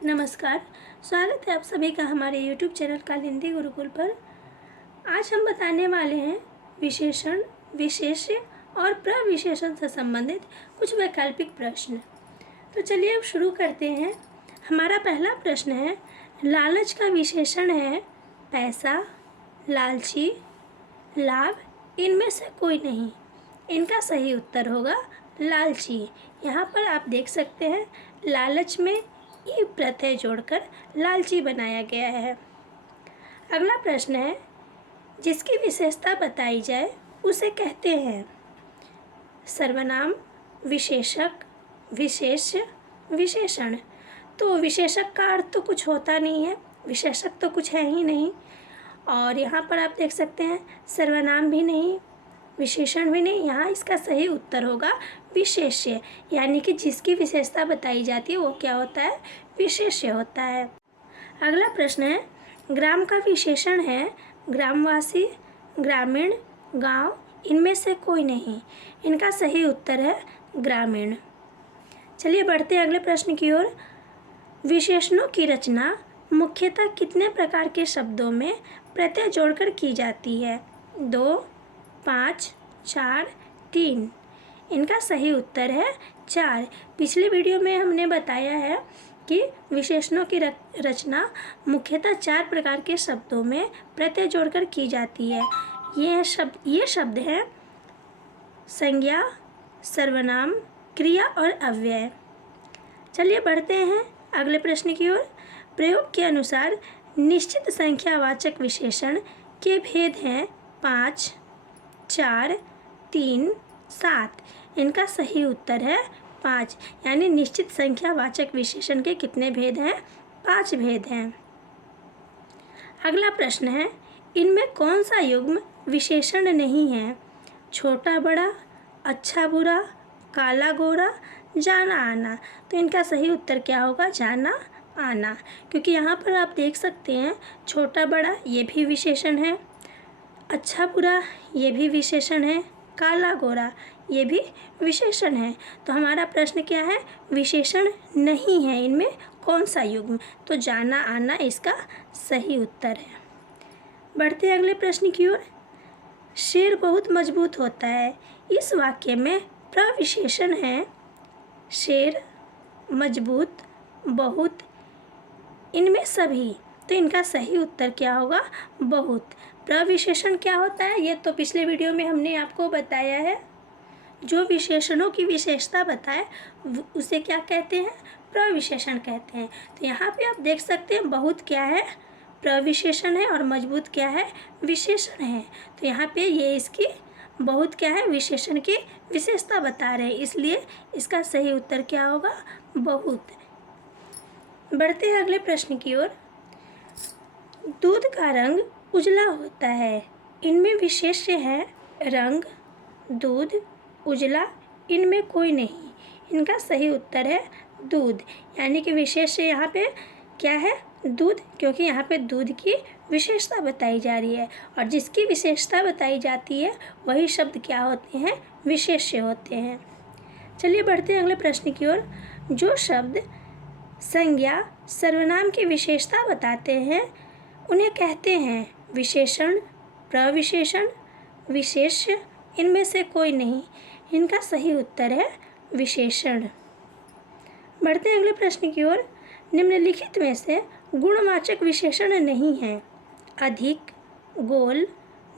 नमस्कार। स्वागत है आप सभी का हमारे YouTube चैनल कालिंदी गुरुकुल पर। आज हम बताने वाले हैं विशेषण, विशेष्य और प्रविशेषण से संबंधित कुछ वैकल्पिक प्रश्न। तो चलिए अब शुरू करते हैं। हमारा पहला प्रश्न है, लालच का विशेषण है पैसा, लालची, लाभ, इनमें से कोई नहीं। इनका सही उत्तर होगा लालची। यहाँ पर आप देख सकते हैं लालच में ई प्रत्यय जोड़कर लालची बनाया गया है। अगला प्रश्न है, जिसकी विशेषता बताई जाए उसे कहते हैं सर्वनाम, विशेषक, विशेष्य, विशेषण। तो विशेषक का अर्थ तो कुछ होता नहीं है, विशेषक तो कुछ है ही नहीं। और यहाँ पर आप देख सकते हैं सर्वनाम भी नहीं, विशेषण भी नहीं। यहाँ इसका सही उत्तर होगा विशेष्य, यानी कि जिसकी विशेषता बताई जाती है वो क्या होता है, विशेष्य होता है। अगला प्रश्न है, ग्राम का विशेषण है ग्रामवासी, ग्रामीण, गांव, इनमें से कोई नहीं। इनका सही उत्तर है ग्रामीण। चलिए बढ़ते हैं अगले प्रश्न की ओर। विशेषणों की रचना मुख्यतः कितने प्रकार के शब्दों में प्रत्यय जोड़कर की जाती है? 2, 5, 4, 3। इनका सही उत्तर है 4। पिछले वीडियो में हमने बताया है कि विशेषणों की रचना मुख्यतः 4 प्रकार के शब्दों में प्रत्यय जोड़कर की जाती है। ये शब्द हैं संज्ञा, सर्वनाम, क्रिया और अव्यय। चलिए बढ़ते हैं अगले प्रश्न की ओर। प्रयोग के अनुसार निश्चित संख्यावाचक विशेषण के भेद हैं 5, 4, 3, 7। इनका सही उत्तर है 5, यानी निश्चित संख्यावाचक विशेषण के कितने भेद हैं? 5 भेद हैं। अगला प्रश्न है, इनमें कौन सा युग्म विशेषण नहीं है? छोटा बड़ा, अच्छा बुरा, काला गोरा, जाना आना। तो इनका सही उत्तर क्या होगा? जाना आना, क्योंकि यहाँ पर आप देख सकते हैं छोटा बड़ा ये भी विशेषण है, अच्छा बुरा ये भी विशेषण है, काला गोरा ये भी विशेषण है। तो हमारा प्रश्न क्या है? विशेषण नहीं है इनमें कौन सा युग्म? तो जाना आना इसका सही उत्तर है। बढ़ते हैं अगले प्रश्न की ओर। शेर बहुत मजबूत होता है, इस वाक्य में प्रविशेषण है शेर, मजबूत, बहुत, इनमें सभी। तो इनका सही उत्तर क्या होगा? बहुत। प्रविशेषण क्या होता है ये तो पिछले वीडियो में हमने आपको बताया है। जो विशेषणों की विशेषता बताए उसे क्या कहते हैं? प्रविशेषण कहते हैं। तो यहाँ पे आप देख सकते हैं बहुत क्या है? प्रविशेषण है, और मजबूत क्या है? विशेषण है। तो यहाँ पे ये इसकी बहुत क्या है? विशेषण की विशेषता बता रहे हैं, इसलिए इसका सही उत्तर क्या होगा? बहुत। बढ़ते हैं अगले प्रश्न की ओर। दूध का रंग उजला होता है, इनमें विशेष्य है रंग, दूध, उजला, इनमें कोई नहीं। इनका सही उत्तर है दूध, यानी कि विशेष्य यहाँ पे क्या है? दूध, क्योंकि यहाँ पे दूध की विशेषता बताई जा रही है, और जिसकी विशेषता बताई जाती है वही शब्द क्या होते हैं? विशेष्य होते हैं। चलिए बढ़ते हैं अगले प्रश्न की ओर। जो शब्द संज्ञा, सर्वनाम की विशेषता बताते हैं उन्हें कहते हैं विशेषण, प्रविशेषण, विशेष्य, इनमें से कोई नहीं। इनका सही उत्तर है विशेषण। बढ़ते हैं अगले प्रश्न की ओर। निम्नलिखित में से गुणवाचक विशेषण नहीं है? अधिक, गोल,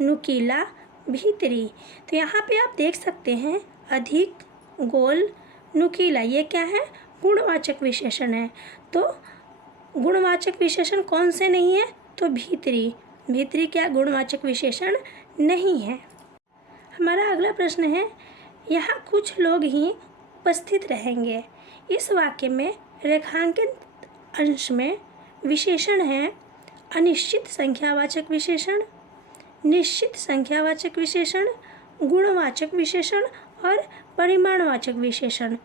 नुकीला, भीतरी। तो यहाँ पे आप देख सकते हैं अधिक, गोल, नुकीला ये क्या है? गुणवाचक विशेषण है। तो गुणवाचक विशेषण कौन से नहीं है? तो भीतरी। भीतरी क्या गुणवाचक विशेषण नहीं है। हमारा अगला प्रश्न है, यहाँ कुछ लोग ही उपस्थित रहेंगे। इस वाक्य में रेखांकित अंश में विशेषण है अनिश्चित संख्यावाचक विशेषण, निश्चित संख्यावाचक विशेषण, गुणवाचक विशेषण और परिमाणवाचक विशेषण।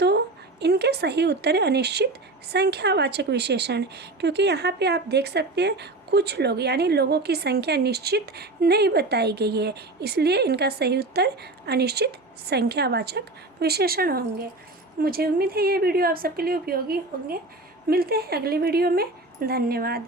तो इनके सही उत्तर है अनिश्चित संख्यावाचक विशेषण, क्योंकि यहाँ पे आप देख सकते हैं कुछ लोग, यानी लोगों की संख्या निश्चित नहीं बताई गई है, इसलिए इनका सही उत्तर अनिश्चित संख्यावाचक विशेषण होंगे। मुझे उम्मीद है ये वीडियो आप सबके लिए उपयोगी होंगे। मिलते हैं अगली वीडियो में। धन्यवाद।